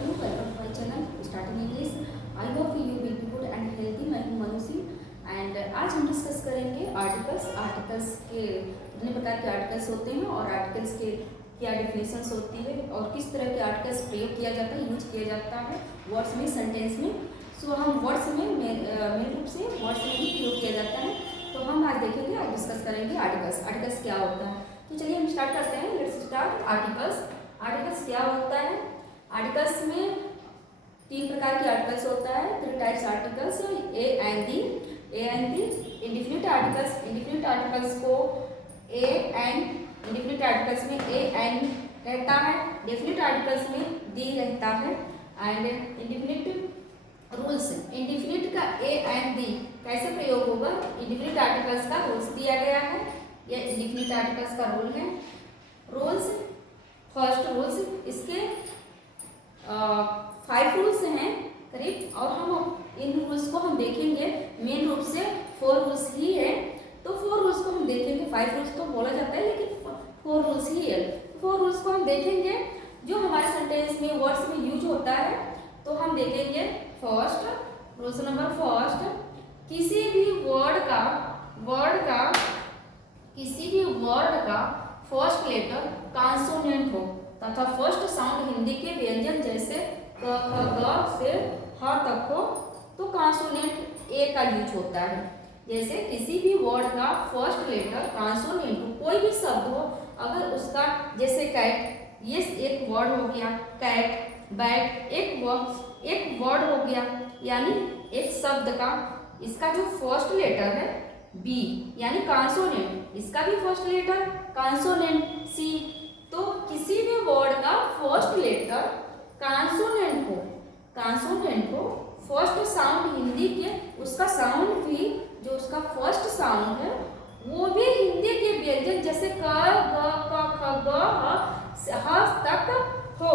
afternoon. Welcome to my channel Starting English. I hope you will be good and healthy. मैं हूँ Manushi and आज हम discuss करेंगे articles के कितने प्रकार के आर्टिकल्स होते हैं और आर्टिकल्स के क्या डिफिनेशंस होती है और किस तरह के आर्टिकल्स प्रयोग किया जाता है, यूज किया जाता है वर्ड्स में, सेंटेंस में। सो हम वर्ड्स में मेन रूप से वर्ड्स में ही प्रयोग किया जाता है। तो हम आज देखेंगे, आज डिस्कस करेंगे आर्टिकल्स क्या होता है। तो चलिए हम स्टार्ट करते हैं। Let's start. आर्टिकल्स क्या होता है। आर्टिकल्स में तीन प्रकार के आर्टिकल्स होता है, 3 types articles, A and the. Indefinite articles को इंडिफिनिट आर्टिकल्स में ए एंड रहता है, डेफिनिट आर्टिकल्स में दी रहता है। एंड इंडिफिनिट रूल्स, इंडिफिनिट का ए एंड दी कैसे प्रयोग होगा। इंडिफिनिट आर्टिकल्स का रूल्स दिया गया है, यह इंडिफिनिट आर्टिकल्स का रूल है। रूल्स, फर्स्ट रूल्स, इसके 5 रूल्स हैं करीब, और हम इन रूल्स को हम देखेंगे। मेन रूप से 4 रूल्स ही है, तो 4 रूल्स को हम देखेंगे। 5 रूल्स तो बोला जाता है लेकिन 4 रूल्स ही है। 4 रूल्स को हम देखेंगे जो हमारे सेंटेंस में, वर्ड्स में यूज होता है। तो हम देखेंगे फर्स्ट रूल्स नंबर फर्स्ट, किसी भी वर्ड का फर्स्ट लेटर कॉन्सोनेंट हो तथा फर्स्ट साउंड हिंदी के व्यंजन जैसे क ख ग से ह तक हो तो कॉन्सोनेंट ए का यूज होता है। जैसे किसी भी वर्ड का फर्स्ट लेटर कॉन्सोनेंट हो, कोई भी शब्द हो, अगर उसका, जैसे कैट, ये एक वर्ड हो गया कैट, बैट एक वर्ड हो गया, यानी एक शब्द का इसका जो फर्स्ट लेटर है बी यानी कॉन्सोनेंट, इसका भी फर्स्ट लेटर कॉन्सोनेंट सी। तो किसी भी वर्ड का फर्स्ट लेटर कॉन्सोनेंट हो, फर्स्ट साउंड हिंदी के, उसका साउंड भी, जो उसका फर्स्ट साउंड है वो भी हिंदी के व्यंजन जैसे क ग क ख ग ह तक हो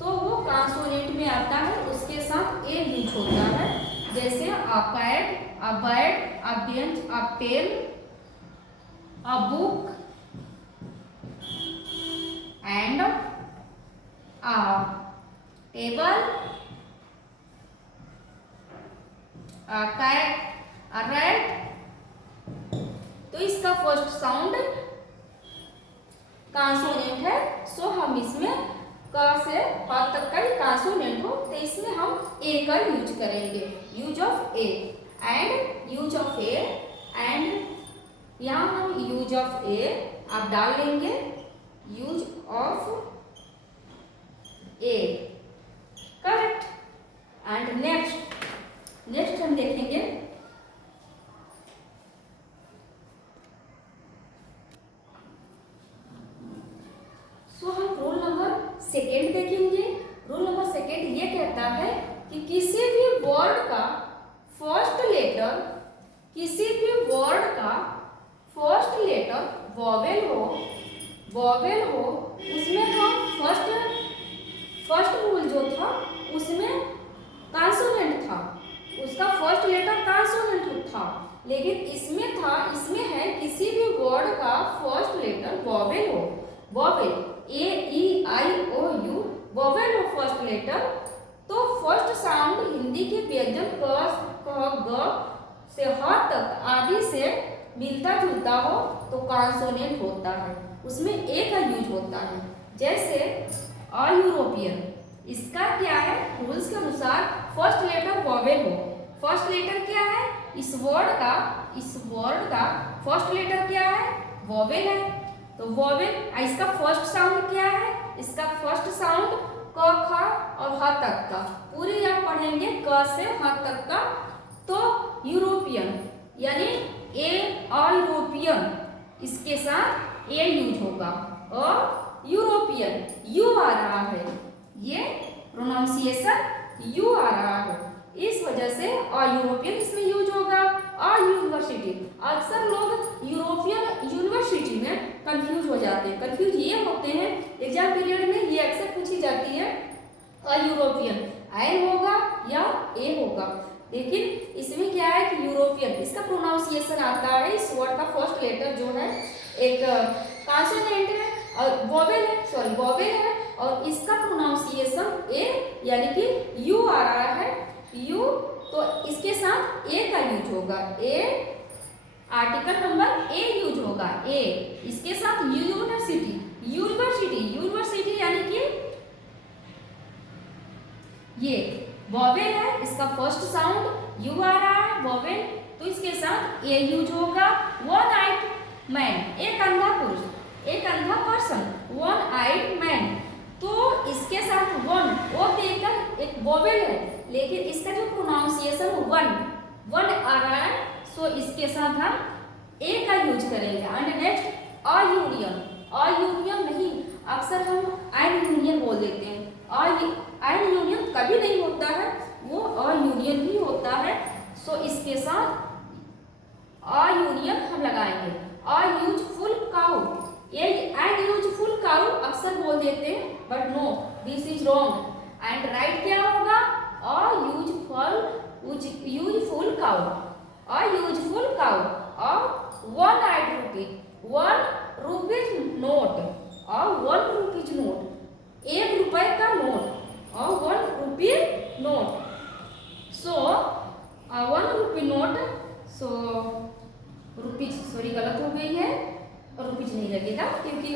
तो वो कॉन्सोनेंट में आता है, उसके साथ ए यूज होता है। जैसे a cat, a bat, a bench, a pen, a book and a table, a cat, a rat. तो इसका फर्स्ट साउंड कॉन्सोनेंट है, सो हम इसमें क से प तक का ही कॉन्सोनेंट हो तो इसमें हम ए का यूज करेंगे, यूज ऑफ ए। एंड यहाँ हम यूज ऑफ ए आप डाल लेंगे, use of A, correct. And next हम देखेंगे हम रूल नंबर सेकेंड देखेंगे। रूल नंबर सेकेंड ये कहता है कि किसी भी वर्ड का फर्स्ट लेटर वॉवेल हो, उसमें हम फर्स्ट रूल जो था उसमें कॉन्सोनेंट था, उसका फर्स्ट लेटर कॉन्सोनेंट था, लेकिन इसमें है किसी भी वर्ड का first letter vowel A E I O U, vowel हो फर्स्ट लेटर, तो फर्स्ट साउंड हिंदी के व्यंजन क ग से ह तक आदि से मिलता जुलता हो तो कॉन्सोनेंट होता है, उसमें ए का यूज होता है। जैसे अ यूरोपियन, इसका क्या है, रूल्स के अनुसार फर्स्ट लेटर वॉवेल हो। फर्स्ट लेटर क्या है, इस वर्ड का फर्स्ट लेटर क्या है, वॉवेल है। तो वॉवेल, इसका फर्स्ट साउंड क्या है, इसका फर्स्ट साउंड क ख और ह तक का, पूरी आप पढ़ेंगे क से ह तक का। तो यूरोपियन यानी अ यूरोपियन, इसके साथ ए यूज होगा, अ यूरोपियन, यू आ रहा है, ये प्रोनाउंसिएशन यू आ रहा है, इस वजह से अ यूरोपियन इसमें यूज होगा। अ यूनिवर्सिटी, अक्सर लोग यूनिवर्सिटी में कंफ्यूज हो जाते हैं, कंफ्यूज ये होते हैं, एग्जाम पीरियड में ये अक्सर पूछी जाती है अ यूरोपियन एन होगा या ए होगा, लेकिन इसमें क्या है कि यूरोपियन, इसका प्रोनाउंसिएशन आता है, इस वर्ड का फर्स्ट लेटर जो है एक कॉन्सोनेंट है और वॉवेल है और इसका प्रोनाउंसिएशन ए यानी कि यू आ रहा है, यू, तो इसके साथ ए का यूज होगा, ए आर्टिकल नंबर ए यूज होगा, ए। इसके साथ यूनिवर्सिटी, यूनिवर्सिटी, यूनिवर्सिटी यानी कि ये वॉवेल है, इसका फर्स्ट साउंड यू आ रहा है, वॉवेल, तो इसके साथ ए यूज होगा। वन आइड मैन, एक अंधा पुरुष, एक अंधा पर्सन, वन आइड मैन, तो इसके साथ वन, वो देकर एक वॉवेल है, लेकिन इसका जो प्रोनाउंसिएशन वन, वन आ रहा है, सो इसके साथ हम ए का यूज करेंगे। And next a union, a union नहीं, अक्सर हम एन यूनियन बोल देते हैं, एन यूनियन कभी नहीं होता है, वो अ यूनियन ही होता है, सो इसके साथ अ यूनियन हम लगाएंगे। अ यूजफुल काउ, ये एन यूजफुल काउ अक्सर बोल देते हैं, but no, this is wrong. And right क्या होगा, a useful cow, a useful cow. A one eyed rupee, one rupees note, a one rupees note, एक रुपए का note, a one rupee note, so one rupee note, so rupees, sorry गलत हो गई है, rupees नहीं लगेगा क्योंकि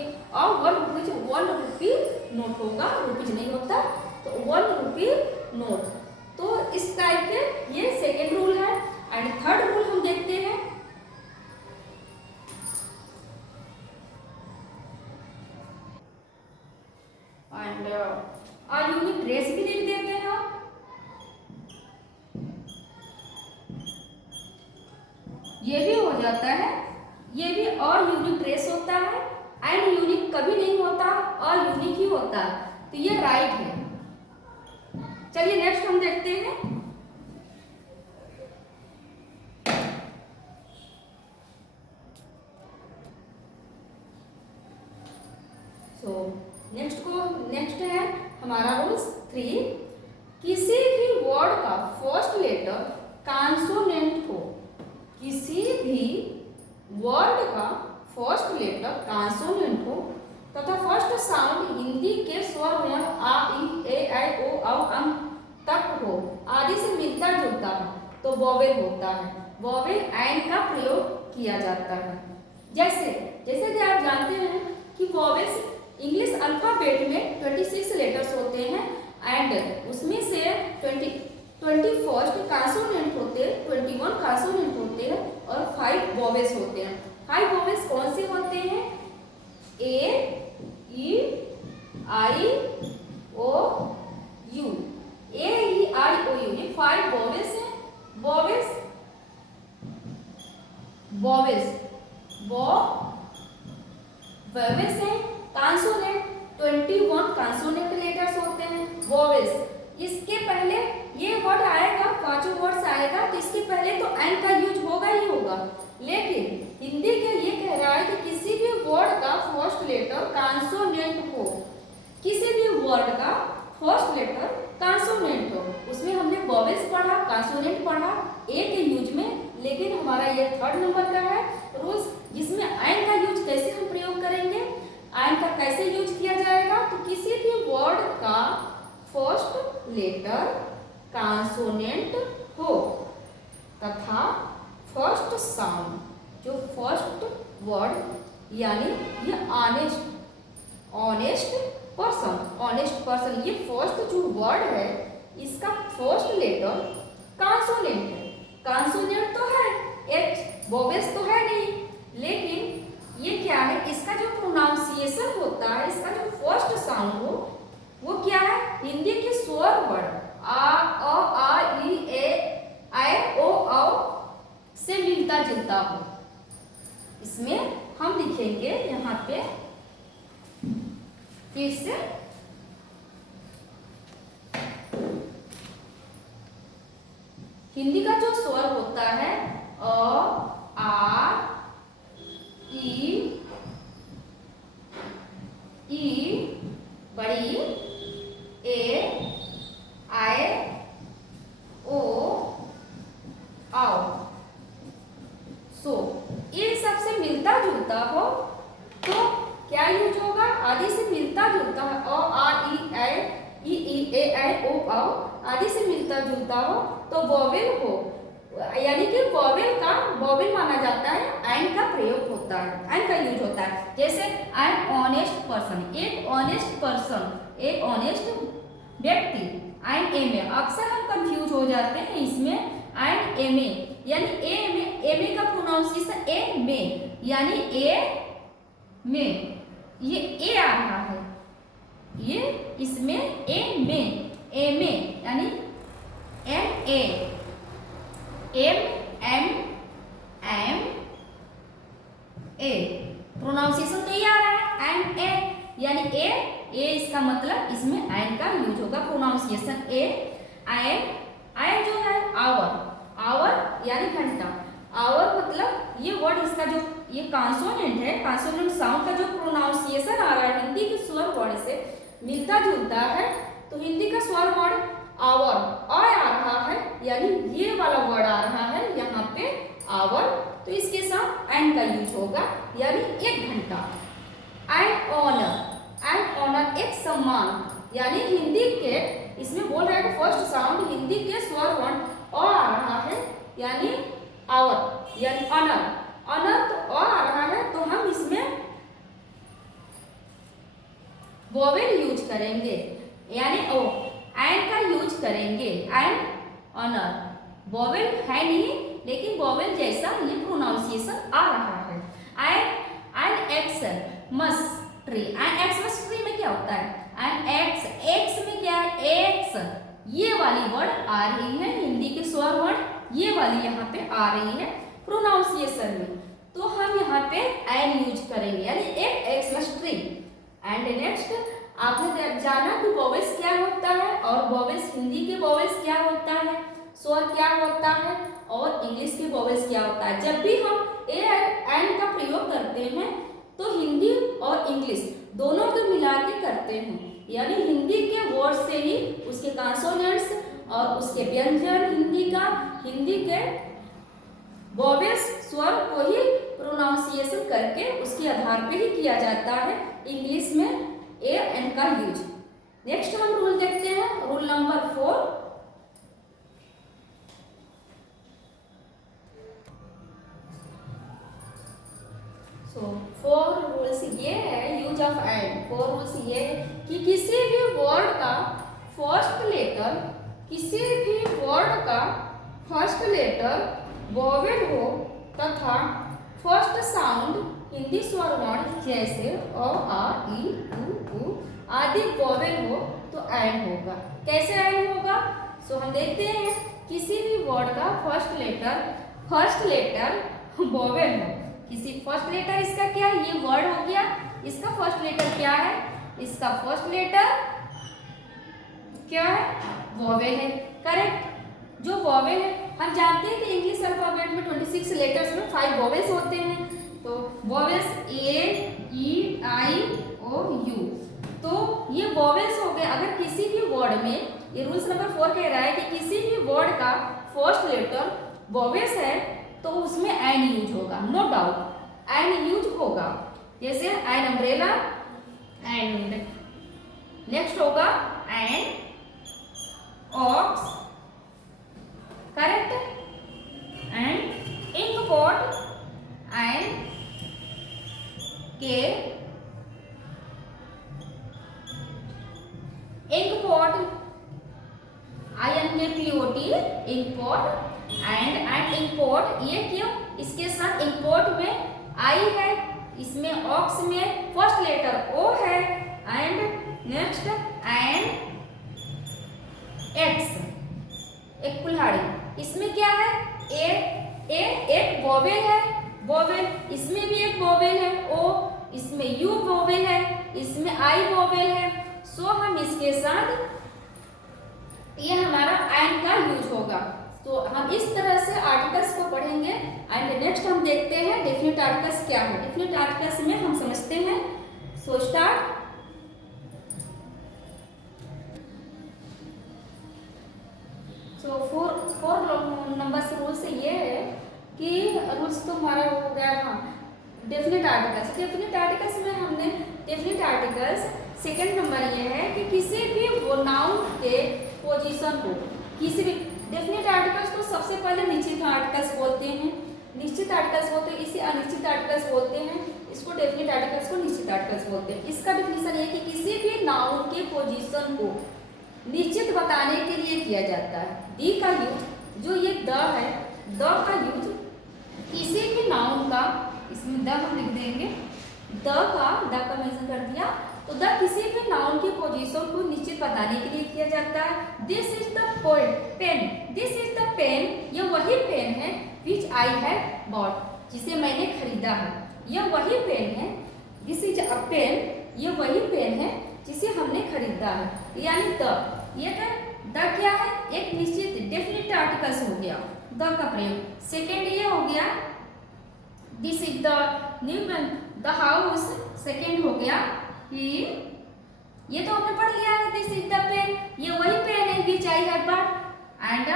one rupees, one rupee note होगा, रुपीज नहीं होता, तो वन रुपी नोट। तो इस टाइप के ये सेकेंड रूल है। एंड थर्ड रूल हम देखते हैं, एंड यूनिक ड्रेस भी देख देते हैं हम। ये भी हो जाता है, ये भी और यूनिक ड्रेस होता है, एंड यूनिक कभी नहीं होता, और यूनिक ही होता है, तो ये राइट है। चलिए नेक्स्ट हम देखते हैं, नेक्स्ट है हमारा रूल्स 3, किसी भी वर्ड का फर्स्ट लेटर कॉन्सोनेंट हो, किसी भी वर्ड का फर्स्ट लेटर कॉन्सोनेंट हो तथा फर्स्ट साउंड हिंदी के स्वर वर्ण आ, ई, ए, आई, ओ, औ, अं तक हो आदि से मिलता जुलता है तो वॉवेल होता है। वॉवेल एन का प्रयोग किया जाता है। जैसे कि आप जानते हैं कि वॉवेल्स इंग्लिश अल्फाबेट में 26 लेटर्स होते हैं, एंड उसमें से 21 कॉन्सोनेंट होते हैं, 21 कॉन्सोनेंट होते हैं, और 5 वॉवेल्स होते हैं। 5 वॉवेल्स कौन से होते हैं, ए, E, I, O, you, A, E, I, O, you, ये 5 वॉवेल्स हैं। वॉवेल्स हैं। कॉन्सोनेंट 21 कॉन्सोनेंट लेटर्स होते हैं। वॉवेल्स, इसके पहले ये वर्ड आएगा, 5 वर्ड्स आएगा, तो इसके पहले तो एन का यूज होगा ही होगा, लेकिन हिंदी के ये कह रहा है कि किसी भी वर्ड का फर्स्ट लेटर कॉन्सोनेंट हो, किसी भी वर्ड का फर्स्ट लेटर कॉन्सोनेंट हो। उसमें हमने वॉवेल्स पढ़ा, कॉन्सोनेंट पढ़ा ए के यूज में, लेकिन हमारा ये थर्ड नंबर का है रूल्स, जिसमें एन का यूज कैसे हम प्रयोग करेंगे, एन का कैसे यूज किया जाएगा, तो किसी भी वर्ड का फर्स्ट लेटर कॉन्सोनेंट हो तथा फर्स्ट साउंड, जो फर्स्ट वर्ड यानी ये ऑनेस्ट पर्सन, ये फर्स्ट जो वर्ड है इसका फर्स्ट लेटर कॉन्सोनेंट है। कॉन्सोनेंट तो है, एच वोवेल्स तो है नहीं, लेकिन ये क्या है, इसका जो प्रोनाउंसिएशन होता है, इसका जो फर्स्ट साउंड हो वो क्या है, हिंदी के स्वर वर्ड आ, अ, आ, ई, ए, आई, ओ, औ से मिलता जुलता हो। इसमें हम लिखेंगे यहाँ पे फिर से, हिंदी का जो स्वर होता है अ, आ, ई बड़ी, ए, आई, ओ, आओ, सो इन सबसे मिलता जुलता हो तो क्या यूज होगा, आदि से मिलता जुलता है, अ आ ई ऐ ओ औ आदि से मिलता जुलता हो तो वोवेल हो, यानी कि वोवेल माना जाता है, एन का प्रयोग होता है, एन का यूज होता है। जैसे एन ऑनेस्ट पर्सन, एक ऑनेस्ट व्यक्ति, एन एम ए, अक्सर हम कंफ्यूज हो जाते हैं इसमें, एन एम ए यानी एम ए का प्रोनाउंसिएशन ए में, यानी ए में, ये ए आ रहा है, ये इसमें ए में, यानी M A, M A pronunciation तो ये आ रहा है एम ए, यानी ए इसका मतलब इसमें एन का यूज होगा, प्रोनाउंसिएशन ए। आई जो है आवर यानी घंटा, आवर मतलब ये वर्ड, इसका जो ये कॉन्सोनेंट है, कॉन्सोनेंट साउंड का जो प्रोनाउंसिएशन आ रहा है हिंदी के स्वर वर्ड से मिलता जुलता है, तो हिंदी का स्वर वर्ड आवर आ रहा है, यानी ये वाला वर्ड आ रहा है यहाँ पे आवर, तो इसके साथ एन का यूज होगा, यानी एक घंटा। एंड ऑनर एक सम्मान, यानी हिंदी के इसमें बोल रहा है फर्स्ट साउंड हिंदी के स्वर वर्ण अ आ रहा है, यानी आवर यानी ऑनर तो अ आ रहा है, तो हम इसमें वोवेल यूज करेंगे, यानी ओ एन का यूज करेंगे, एन ऑनर, वोवेल है नहीं लेकिन वोवेल जैसा ये प्रोनाउंसिएशन आ रहा है। एन एक्सट्री, एन एक्सट्री में क्या होता है, एन एक्स में क्या है, एक्स, ये वाली वर्ड आ रही है हिंदी के स्वर वर्ड, ये वाली यहाँ पे आ रही है प्रोनाउंसिएशन में, तो हम यहाँ पे एन यूज करेंगे, यानी एक एक्सट्री। एंड नेक्स्ट आपने जाना कि वोवेल्स क्या होता है, और वोवेल्स हिंदी के वोवेल्स क्या होता है, स्वर क्या होता है, और इंग्लिश के वोवेल्स क्या होता है। जब भी हम ए एन का प्रयोग करते हैं तो हिंदी और इंग्लिश दोनों को मिला के करते हैं, यानी हिंदी के वर्ड से ही उसके कॉन्सोनेंट्स और उसके व्यंजन, हिंदी के वोवेल्स स्वर को ही प्रोनाउंसिएशन करके उसके आधार पे ही किया जाता है इंग्लिश में ए एन का यूज। नेक्स्ट हम रूल देखते हैं, रूल नंबर 4। सो 4 रूल्स ये है यूज ऑफ एन। 4 रूल्स ये है कि किसी भी वर्ड का फर्स्ट लेटर वोवेल हो तथा फर्स्ट साउंड हिंदी स्वर वर्ण जैसे अ आ ई उ आदि वोवेल हो तो एन होगा। कैसे एन होगा, सो हम देखते हैं, किसी भी वर्ड का फर्स्ट लेटर वोवेल हो, किसी फर्स्ट लेटर इसका क्या है, ये वर्ड हो गया, इसका फर्स्ट लेटर क्या है, इसका फर्स्ट लेटर क्या है, वोवेल है, करेक्ट। जो वोवेल है हम जानते हैं कि इंग्लिश अल्फाबेट में 26 लेटर्स में 5 वोवेल्स होते हैं, तो vowels A E I O you, तो ये वोवेल्स हो गए। अगर किसी भी वर्ड में, ये रूल्स नंबर 4 कह रहा है कि किसी भी वर्ड का फर्स्ट लेटर वोवेल्स है तो उसमें एन यूज होगा, नो डाउट एन यूज होगा। जैसे एन अम्ब्रेला, एंड नेक्स्ट होगा an ox, correct, and ink pot, एंड के ink pot, INKPOT ink pot, and ink pot, ये क्यों, इसके साथ इंक पॉट में आई है, इसमें ऑक्स में फर्स्ट लेटर ओ है, एंड नेक्स्ट एंड एक्स एक कुल्हाड़ी, इसमें क्या है, ए एक वोवेल है, वोवेल इसमें भी एक वोवेल है ओ, इसमें यू वोवेल है, इसमें आई वोवेल है, सो हम इसके साथ ये हमारा एन का यूज होगा। तो हम इस तरह से आर्टिकल्स को पढ़ेंगे। एंड नेक्स्ट हम देखते हैं डेफिनेट आर्टिकल्स क्या है। डेफिनेट आर्टिकल्स में हम समझते हैं, so start. So four number rules ये है कि रूल्स तो हमारा हो गया, हाँ डेफिनेट आर्टिकल्स। डेफिनेट आर्टिकल्स में हमने डेफिनेट आर्टिकल्स सेकंड नंबर ये है कि किसी भी नाउन के पोजीशन को, किसी भी डेफिनेट आर्टिकल्स को सबसे पहले निश्चित आर्टिकल्स बोलते हैं, निश्चित आर्टिकल्स बोलते हैं, इसे अनिश्चित आर्टिकल्स बोलते हैं, इसको डेफिनेट आर्टिकल्स को निश्चित आर्टिकल्स बोलते हैं। इसका डिफिनीशन ये है कि किसी भी नाउन के पोजीशन को निश्चित बताने के लिए किया जाता है। दी का यूज, जो ये द है, द का यूज किसी भी नाउन का, इसमें द हम लिख देंगे, द का मेंशन कर दिया, तो द किसी भी नाउन की पोजीशन को निश्चित बताने के लिए किया जाता है। This is the pen, this is the pen, यह वही पेन है विच आई हैव बॉट, जिसे मैंने खरीदा है। यह वही पेन है, दिस इज अ पेन, यह वही पेन है जिसे हमने खरीदा है। यानी द क्या है, एक निश्चित डेफिनेट आर्टिकल्स हो गया द का प्रयोग। सेकेंड ये हो गया this is the new the house, second हो गया कि ये तो हमने पढ़ लिया है, दिस इज द पेन, ये वही पेन है which I have bought. And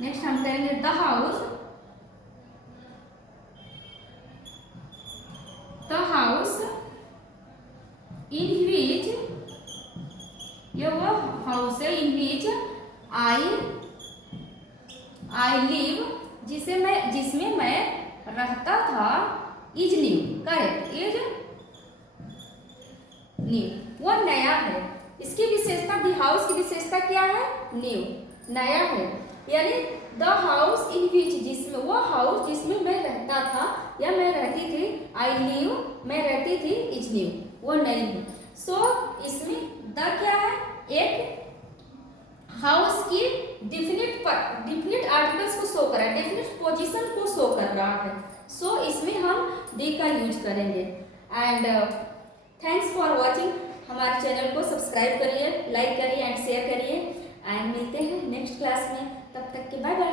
next हम करेंगे the house, the house in which, ये वो हाउस है इन विच आई लिव, जिसमें मैं रहता था, is new, correct, is new, वो नया है। इसकी विशेषता, दी हाउस की विशेषता क्या है, न्यू, नया है। यानी द हाउस इन विच, जिसमें, वो हाउस जिसमें मैं रहता था या मैं रहती थी, आई लिव, मैं रहती थी, इज न्यू, वो नई है। सो इसमें द क्या है, एक हाउस की डिफिनिट आर्टिकल्स को शो कर रहा है, डिफिनिट पोजीशन को शो कर रहा है। सो इसमें हम डी का यूज करेंगे। And thanks for watching. हमारे चैनल को सब्सक्राइब करिए, लाइक करिए एंड शेयर करिए, एंड मिलते हैं नेक्स्ट क्लास में। तब तक के बाय बाय।